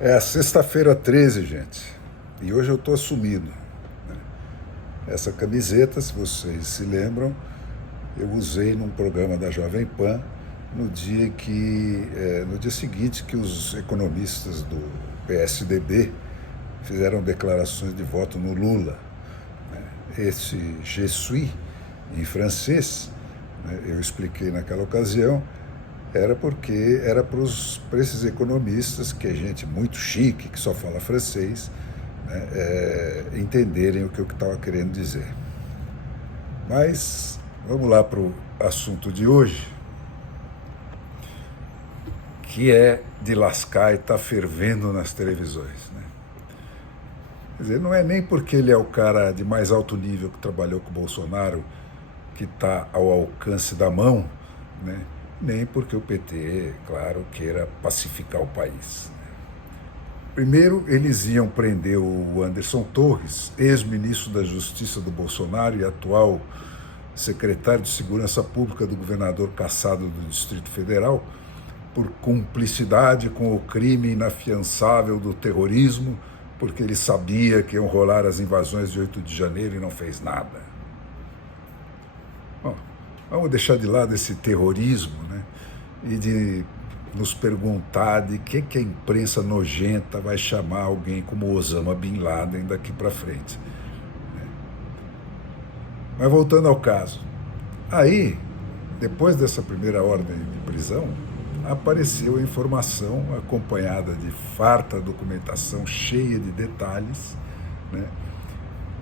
É a sexta-feira 13, gente. E hoje eu estou assumido. Essa camiseta, se vocês se lembram, eu usei num programa da Jovem Pan no dia seguinte que os economistas do PSDB fizeram declarações de voto no Lula. Esse je suis, em francês, eu expliquei naquela ocasião, era porque era para esses economistas, que é gente muito chique, que só fala francês, entenderem o que eu estava querendo dizer. Mas vamos lá para o assunto de hoje, que é de lascar e está fervendo nas televisões. Quer dizer, não é nem porque ele é o cara de mais alto nível que trabalhou com o Bolsonaro, que está ao alcance da mão, nem porque o PT, claro, queira pacificar o país. Primeiro, eles iam prender o Anderson Torres, ex-ministro da Justiça do Bolsonaro e atual secretário de Segurança Pública do governador cassado do Distrito Federal, por cumplicidade com o crime inafiançável do terrorismo, porque ele sabia que iam rolar as invasões de 8 de janeiro e não fez nada. Bom, vamos deixar de lado esse terrorismo, e de nos perguntar de que a imprensa nojenta vai chamar alguém como Osama Bin Laden daqui para frente. Mas voltando ao caso. Aí, depois dessa primeira ordem de prisão, apareceu a informação acompanhada de farta documentação cheia de detalhes,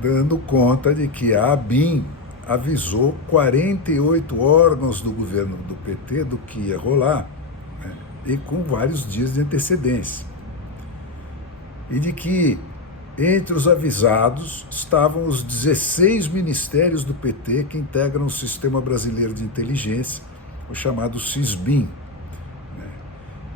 dando conta de que a ABIN avisou 48 órgãos do governo do PT do que ia rolar, e com vários dias de antecedência. E de que entre os avisados estavam os 16 ministérios do PT que integram o Sistema Brasileiro de Inteligência, o chamado SISBIN.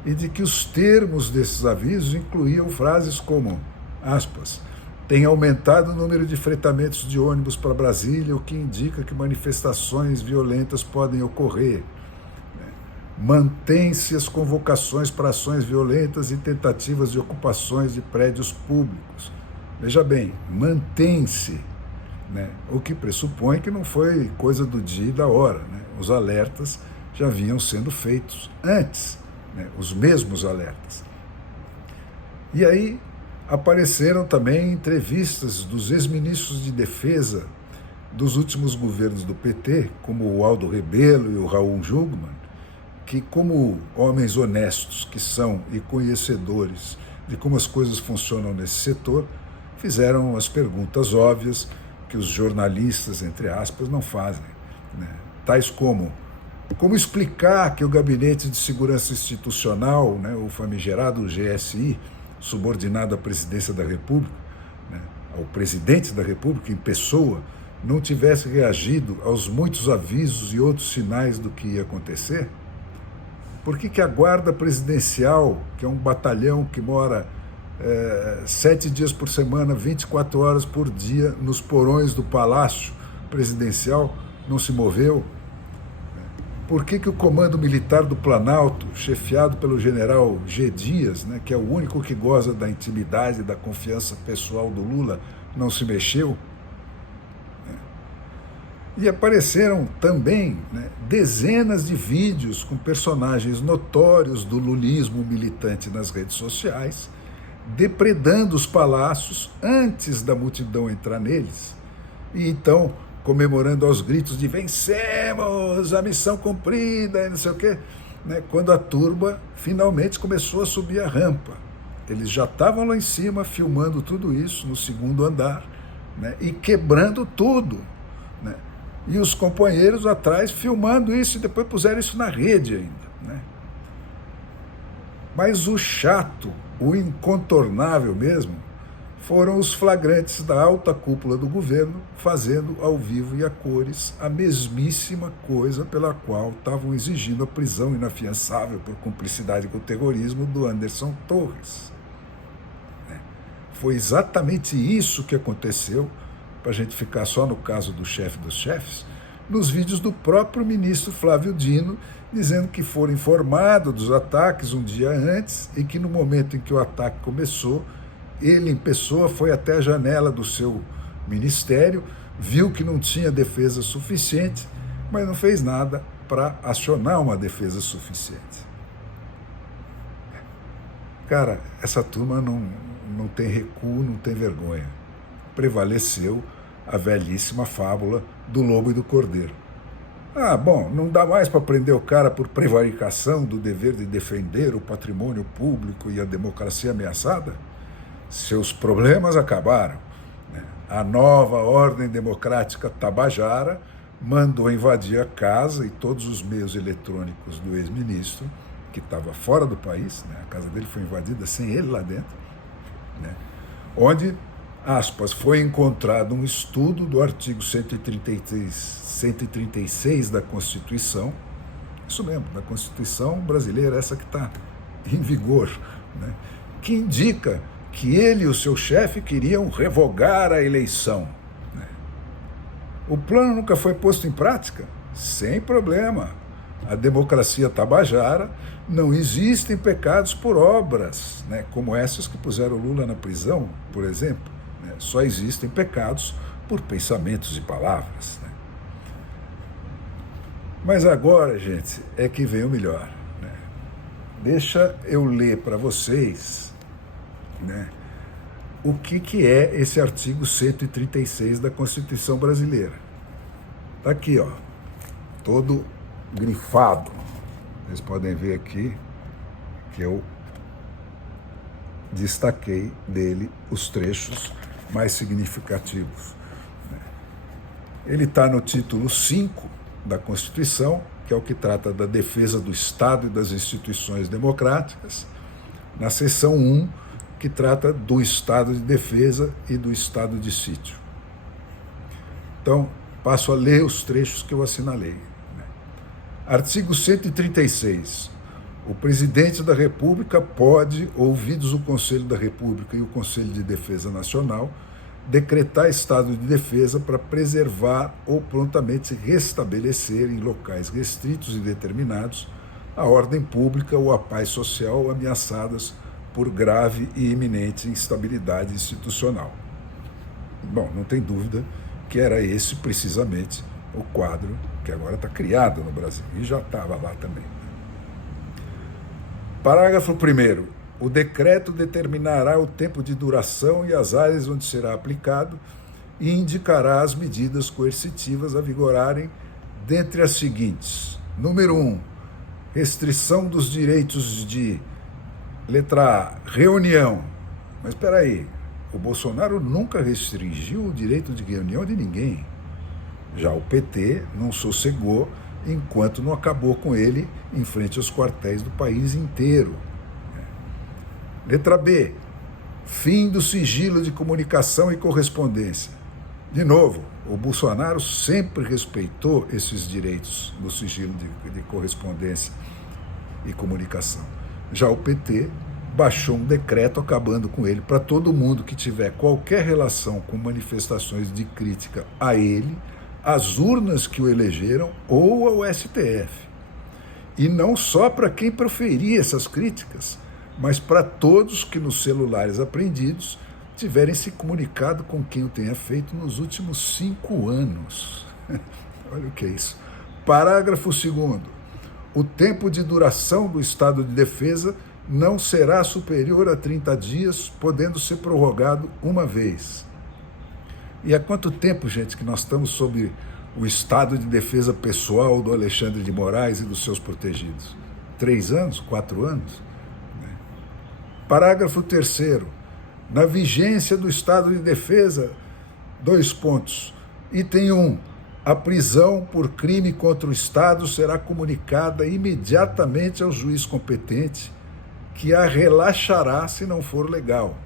E de que os termos desses avisos incluíam frases como, aspas, tem aumentado o número de fretamentos de ônibus para Brasília, o que indica que manifestações violentas podem ocorrer. Mantém-se as convocações para ações violentas e tentativas de ocupações de prédios públicos. Veja bem, mantém-se, o que pressupõe que não foi coisa do dia e da hora. Os alertas já vinham sendo feitos antes, os mesmos alertas. E aí apareceram também entrevistas dos ex-ministros de defesa dos últimos governos do PT, como o Aldo Rebelo e o Raul Jungmann, que, como homens honestos que são e conhecedores de como as coisas funcionam nesse setor, fizeram as perguntas óbvias que os jornalistas, entre aspas, não fazem, tais como explicar que o Gabinete de Segurança Institucional, o famigerado GSI, subordinado à presidência da República, ao presidente da República em pessoa, não tivesse reagido aos muitos avisos e outros sinais do que ia acontecer? Por que a Guarda Presidencial, que é um batalhão que mora 7 dias por semana, 24 horas por dia, nos porões do Palácio Presidencial, não se moveu? Por que o Comando Militar do Planalto, chefiado pelo general G. Dias, que é o único que goza da intimidade e da confiança pessoal do Lula, não se mexeu? E apareceram também dezenas de vídeos com personagens notórios do lulismo militante nas redes sociais, depredando os palácios antes da multidão entrar neles, e então comemorando aos gritos de vencemos, a missão cumprida, e não sei o quê, quando a turba finalmente começou a subir a rampa. Eles já estavam lá em cima filmando tudo isso no segundo andar, e quebrando tudo, e os companheiros atrás filmando isso e depois puseram isso na rede ainda. Mas o chato, o incontornável mesmo, foram os flagrantes da alta cúpula do governo fazendo ao vivo e a cores a mesmíssima coisa pela qual estavam exigindo a prisão inafiançável por cumplicidade com o terrorismo do Anderson Torres. Foi exatamente isso que aconteceu, para a gente ficar só no caso do chefe dos chefes, nos vídeos do próprio ministro Flávio Dino, dizendo que foram informados dos ataques um dia antes e que no momento em que o ataque começou, ele em pessoa foi até a janela do seu ministério, viu que não tinha defesa suficiente, mas não fez nada para acionar uma defesa suficiente. Cara, essa turma não tem recuo, não tem vergonha. Prevaleceu a velhíssima fábula do lobo e do cordeiro. Ah, bom, não dá mais para prender o cara por prevaricação do dever de defender o patrimônio público e a democracia ameaçada? Seus problemas acabaram. A nova ordem democrática tabajara mandou invadir a casa e todos os meios eletrônicos do ex-ministro, que estava fora do país, a casa dele foi invadida sem ele lá dentro, onde, aspas, foi encontrado um estudo do artigo 136 da Constituição, isso mesmo, da Constituição brasileira, essa que está em vigor, que indica que ele e o seu chefe queriam revogar a eleição. O plano nunca foi posto em prática? Sem problema. A democracia tabajara, não existem pecados por obras, como essas que puseram Lula na prisão, por exemplo. Só existem pecados por pensamentos e palavras. Mas agora, gente, é que vem o melhor. Deixa eu ler para vocês o que é esse artigo 136 da Constituição brasileira. Está aqui, ó, todo grifado. Vocês podem ver aqui que eu destaquei dele os trechos mais significativos. Ele está no título 5 da Constituição, que é o que trata da defesa do Estado e das instituições democráticas, na seção 1, que trata do estado de defesa e do estado de sítio. Então, passo a ler os trechos que eu assinalei. Artigo 136. O presidente da República pode, ouvidos o Conselho da República e o Conselho de Defesa Nacional, decretar estado de defesa para preservar ou prontamente restabelecer em locais restritos e determinados a ordem pública ou a paz social ameaçadas por grave e iminente instabilidade institucional. Bom, não tem dúvida que era esse precisamente o quadro que agora está criado no Brasil, e já estava lá também. Parágrafo 1º. O decreto determinará o tempo de duração e as áreas onde será aplicado e indicará as medidas coercitivas a vigorarem dentre as seguintes. Número 1. Restrição dos direitos de letra A, reunião. Mas espera aí, o Bolsonaro nunca restringiu o direito de reunião de ninguém. Já o PT não sossegou enquanto não acabou com ele em frente aos quartéis do país inteiro. Letra B, fim do sigilo de comunicação e correspondência. De novo, o Bolsonaro sempre respeitou esses direitos do sigilo de correspondência e comunicação. Já o PT baixou um decreto acabando com ele para todo mundo que tiver qualquer relação com manifestações de crítica a ele, às urnas que o elegeram ou ao STF. E não só para quem proferia essas críticas, mas para todos que nos celulares apreendidos tiverem se comunicado com quem o tenha feito nos últimos 5 anos. Olha o que é isso. Parágrafo 2º. O tempo de duração do estado de defesa não será superior a 30 dias, podendo ser prorrogado uma vez. E há quanto tempo, gente, que nós estamos sob o estado de defesa pessoal do Alexandre de Moraes e dos seus protegidos? 3 anos? 4 anos? Parágrafo 3º. Na vigência do estado de defesa, 2 pontos. Item 1. A prisão por crime contra o Estado será comunicada imediatamente ao juiz competente, que a relaxará se não for legal.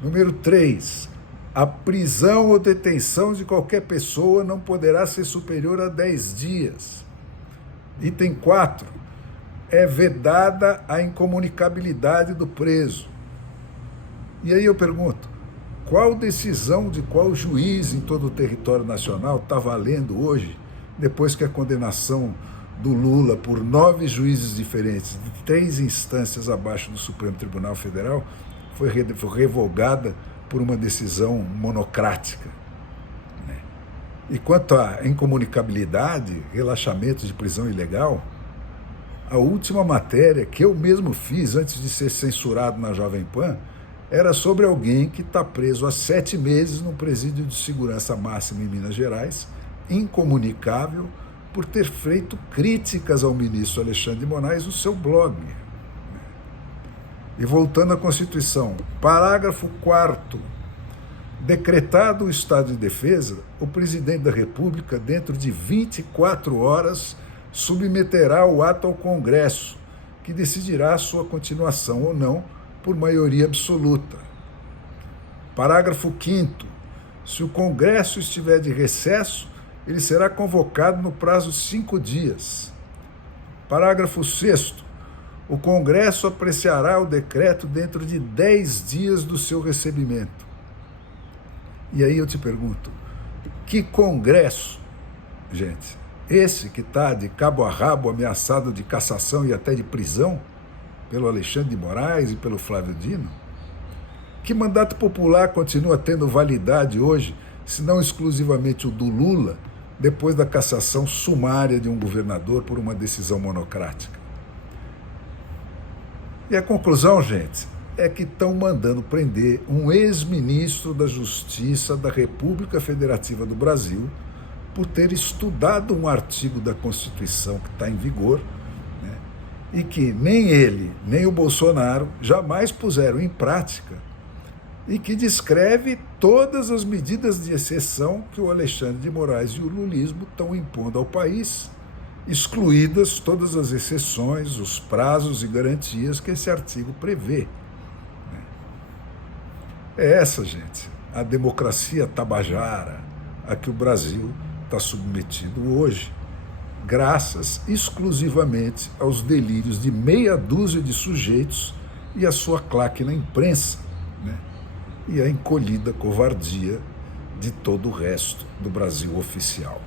Número 3. A prisão ou detenção de qualquer pessoa não poderá ser superior a 10 dias. Item 4. É vedada a incomunicabilidade do preso. E aí eu pergunto, Qual decisão de qual juiz em todo o território nacional está valendo hoje, depois que a condenação do Lula por 9 juízes diferentes, de 3 instâncias abaixo do Supremo Tribunal Federal, foi revogada por uma decisão monocrática? E quanto à incomunicabilidade, relaxamento de prisão ilegal, a última matéria que eu mesmo fiz antes de ser censurado na Jovem Pan era sobre alguém que está preso há 7 meses no presídio de segurança máxima em Minas Gerais, incomunicável, por ter feito críticas ao ministro Alexandre de Moraes no seu blog. E voltando à Constituição, parágrafo 4º, decretado o estado de defesa, o presidente da República, dentro de 24 horas, submeterá o ato ao Congresso, que decidirá a sua continuação ou não por maioria absoluta. Parágrafo 5º, se o Congresso estiver de recesso, ele será convocado no prazo de 5 dias. Parágrafo 6º, o Congresso apreciará o decreto dentro de 10 dias do seu recebimento. E aí eu te pergunto, que Congresso, gente? Esse que está de cabo a rabo ameaçado de cassação e até de prisão pelo Alexandre de Moraes e pelo Flávio Dino? Que mandato popular continua tendo validade hoje, se não exclusivamente o do Lula, depois da cassação sumária de um governador por uma decisão monocrática? E a conclusão, gente, é que estão mandando prender um ex-ministro da Justiça da República Federativa do Brasil por ter estudado um artigo da Constituição que está em vigor, né, e que nem ele, nem o Bolsonaro jamais puseram em prática, e que descreve todas as medidas de exceção que o Alexandre de Moraes e o lulismo estão impondo ao país, excluídas todas as exceções, os prazos e garantias que esse artigo prevê. É essa, gente, a democracia tabajara a que o Brasil está submetido hoje, graças exclusivamente aos delírios de meia dúzia de sujeitos e a sua claque na imprensa, né? E a encolhida covardia de todo o resto do Brasil oficial.